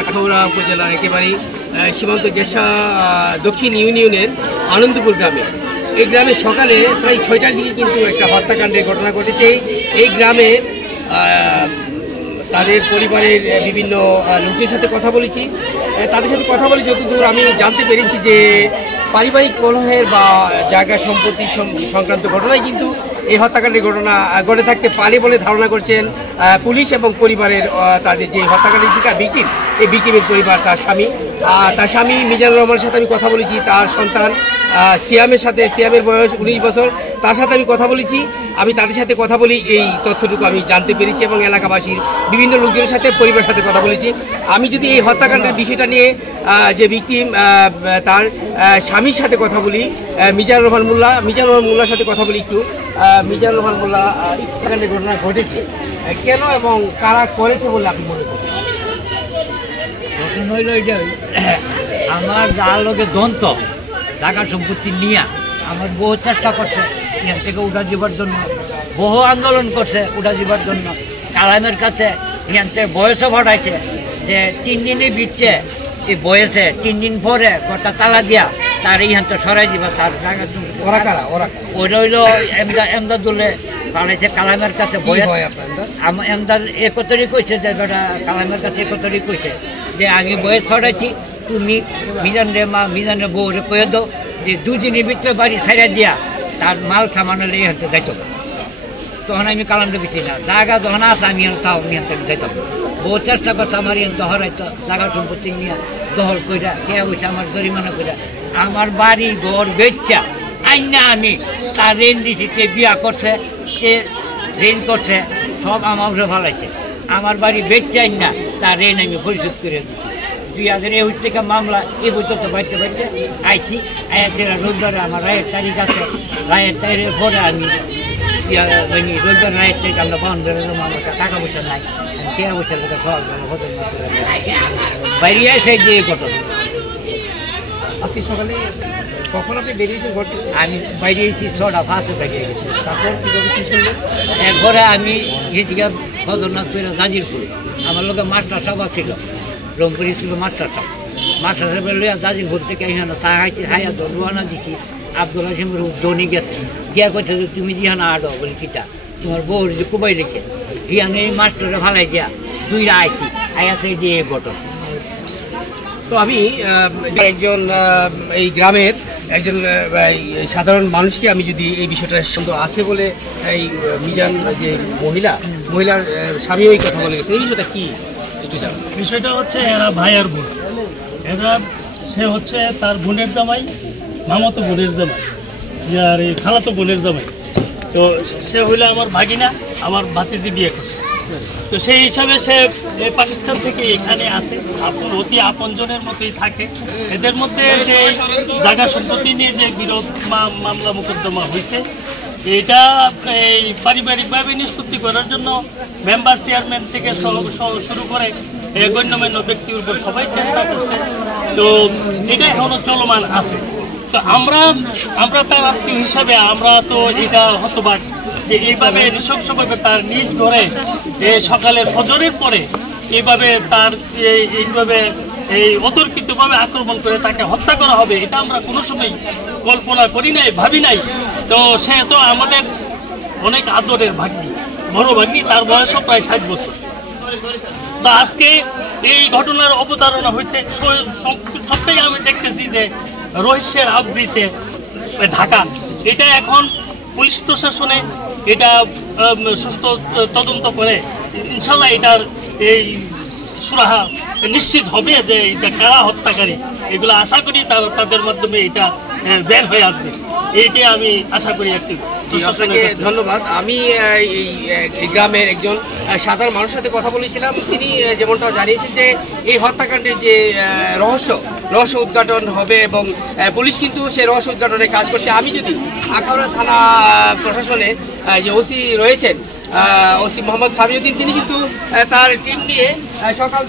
আখাউড়া উপজেলার একেবারে সীমান্ত গেসা দক্ষিণ ইউনিয়নের আনন্দপুর গ্রামে, এই গ্রামে সকালে প্রায় 6টার দিকে কিন্তু একটা হত্যাকাণ্ডের ঘটনা ঘটেছে। এই গ্রামে তাদের পরিবারের বিভিন্ন লোকের সাথে কথা বলেছি, তাদের সাথে কথা বলে যতদূর আমি জানতে পেরেছি যে পারিবারিক কলহের বা জায়গা সম্পত্তি সংক্রান্ত ঘটনায় কিন্তু এই হত্যাকাণ্ডের ঘটনা ঘটে থাকতে পারে বলে ধারণা করছেন পুলিশ এবং পরিবারের তাদের যে হত্যাকাণ্ডের শিকার ভিকটিম, এই ভিকটিমের পরিবার, তার স্বামী মিজানুর রহমানের সাথে আমি কথা বলেছি, তার সন্তান সিয়ামের সাথে, সিয়ামের বয়স 19 বছর, তার সাথে আমি কথা বলেছি। আমি তাদের সাথে কথা বলি এই তথ্যটুকু আমি জানতে পেরেছি এবং এলাকাবাসীর বিভিন্ন লোকজনের সাথে, পরিবারের সাথে কথা বলেছি। আমি যদি এই হত্যাকাণ্ডের বিষয়টা নিয়ে যে ভিকটিম তার স্বামীর সাথে কথা বলি, মিজানুর রহমান মোল্লার সাথে কথা বলি একটু। মিজানুর রহমান মোল্লা, হত্যাকাণ্ডের ঘটনা ঘটেছে কেন এবং কারা করেছে বলে আপনি মনে করছেন? ঘটনা হইল এটা, আমার যার লোকের দন্ত টাকা সম্পত্তি নিয়ে আমার বহু চেষ্টা করছে এখান থেকে উঠা যাবার জন্য, বহু আন্দোলন করছে উঠা যাবার জন্য। কালামের কাছে এখান থেকে বয়সও ঘটাইছে যে 3 দিনই বিটছে, এই বয়সে 3 দিন পরে গোটা তালা দিয়া তার এখান থেকে সরাই দিবা তার জায়গা। ওইটা হইল এমদাদুল্লে পালাইছে কালামের কাছে বয়স। এমদাদ একতরই কইছে যে বেটা কালামের কাছে একতরই কইছে যে আমি বয়স ছড়াইছি, তুমি মিজানের বউরে কয়ে দাও যে 2 দিনের ভিতরে বাড়ি ছাইড়া দিয়া তার মাল সামানালে এখানতে যাইতাম। তখন আমি কালামটা বেছি না, জায়গা যখন আছে আমি তাও নিয়ে যাইতাম। বহু চেষ্টা করছে আমার এখান হরাইতো, জায়গা সম্পত্তি নিয়ে দহল কইরা কে বলছে আমার জরিমানা কইরা আমার বাড়ি ঘর বেচা আইনা আমি তার ঋণ দিছি, সে বিয়া করছে, সে ঋণ করছে, সব আমার ভালাইছে। আমার বাড়ি বেচা আইনা তার ঋণ আমি পরিশোধ করে দিছি। 2021 থেকে মামলা এই পর্যন্ত বাড়ছে আইসি আয়াছেরা রোজগারে আমার রায়ের তারিখ আছে, রায়ের তারিখের পরে আমি রোজগার রায়ের তারিখ আমরা বন্ধ আমার টাকা পয়সা নাই, আমি 13 বছর লোকের সহজ হজম বাইরে এসে যে ঘটনা। আজকে সকালে কখন আপনি বেরিয়েছেন? আমি বেরিয়েছি 6টা 5-এ বেরিয়ে গেছি। তারপর কীভাবে কী শুনলেন? একবারে আমি গেছি গিয়ে ফজর নাচ করে জাজিরপুর, আমার লোকে মাস্টার সাহেব ছিল, রংপুর স্কুলের মাস্টার সাহেবের লইয়া জাজিরপুর থেকে এখানে চা খাইছি, খাইয়া রোয়ানা দিছি। আব্দুল হাসিমের উদ্যোনী গেছে, গিয়া করছে যে তুমি জিহানা আডো বলি কিটা তোমার বউর যে কুবাই রেখে হিয়ানে এই মাস্টারে ভালাই যা 2টা আইছি আইয়াছে যে ঘটনা। তো আমি একজন এই গ্রামের একজন সাধারণ মানুষকে আমি যদি এই বিষয়টা সুন্দর আছে বলে এই মিজান যে মহিলার স্বামী ওই কথা বলে গেছে, এই বিষয়টা কি একটু জানো? বিষয়টা হচ্ছে এরা ভাই আর বোন, সে হচ্ছে তার বোনের জামাই, মামাতো বোনের জামাই, আর এই খালাতো বোনের জামাই। তো সে হইলে আমার ভাগিনা, আমার ভাতিজি বিয়ে করছে। তো সেই হিসাবে সে পাকিস্তান থেকে এখানে আসে, অতি আপনজনের মতোই থাকে। এদের মধ্যে যে জায়গা সম্পত্তি নিয়ে যে বিরোধ মামলা মোকদ্দমা হয়েছে, এটা এই পারিবারিকভাবে নিষ্পত্তি করার জন্য মেম্বার চেয়ারম্যান থেকে শুরু করে গণ্যমান্য ব্যক্তির উপর সবাই চেষ্টা করছে। তো এটা এখনো চলমান আছে। তো আমরা তার আত্মীয় হিসাবে আমরা তো এটা হতবাক যে এইভাবে নৃশংসভাবে তার নিজ ঘরে যে সকালের ফজরের পরে এইভাবে তার এইভাবে এই অতর্কিতভাবে আক্রমণ করে তাকে হত্যা করা হবে, এটা আমরা কোনো সময় কল্পনা করি নাই, ভাবি নাই। তো সে তো আমাদের অনেক আদরের ভাগ্নি, বড় ভাগ্নি, তার বয়সও প্রায় 60 বছর। তো আজকে এই ঘটনার অবতারণা হয়েছে, সবটাই আমি দেখতেছি যে রহস্যের আবৃতে ঢাকা। এটা এখন পুলিশ প্রশাসনে এটা সুস্থ তদন্ত করে ইনশাল্লাহ এটার এই সুরাহা নিশ্চিত হবে যে এটা কারা হত্যাকারী, এগুলো আশা করি তাদের মাধ্যমে এটা বের হয়ে আসবে, এইটাই আমি আশা করি। একটি ধন্যবাদ। আমি এই গ্রামের একজন সাধারণ মানুষের সাথে কথা বলেছিলাম, তিনি যেমনটা জানিয়েছেন যে এই হত্যাকাণ্ডের যে রহস্য উদ্ঘাটন হবে এবং পুলিশ কিন্তু সেই রহস্য উদ্ঘাটনে কাজ করছে। আমি যদি আখাউড়া থানা প্রশাসনে যে ওসি রয়েছেন, ওসি মোহাম্মদ সামিউদ্দিন, তিনি কিন্তু তার টিম নিয়ে সকাল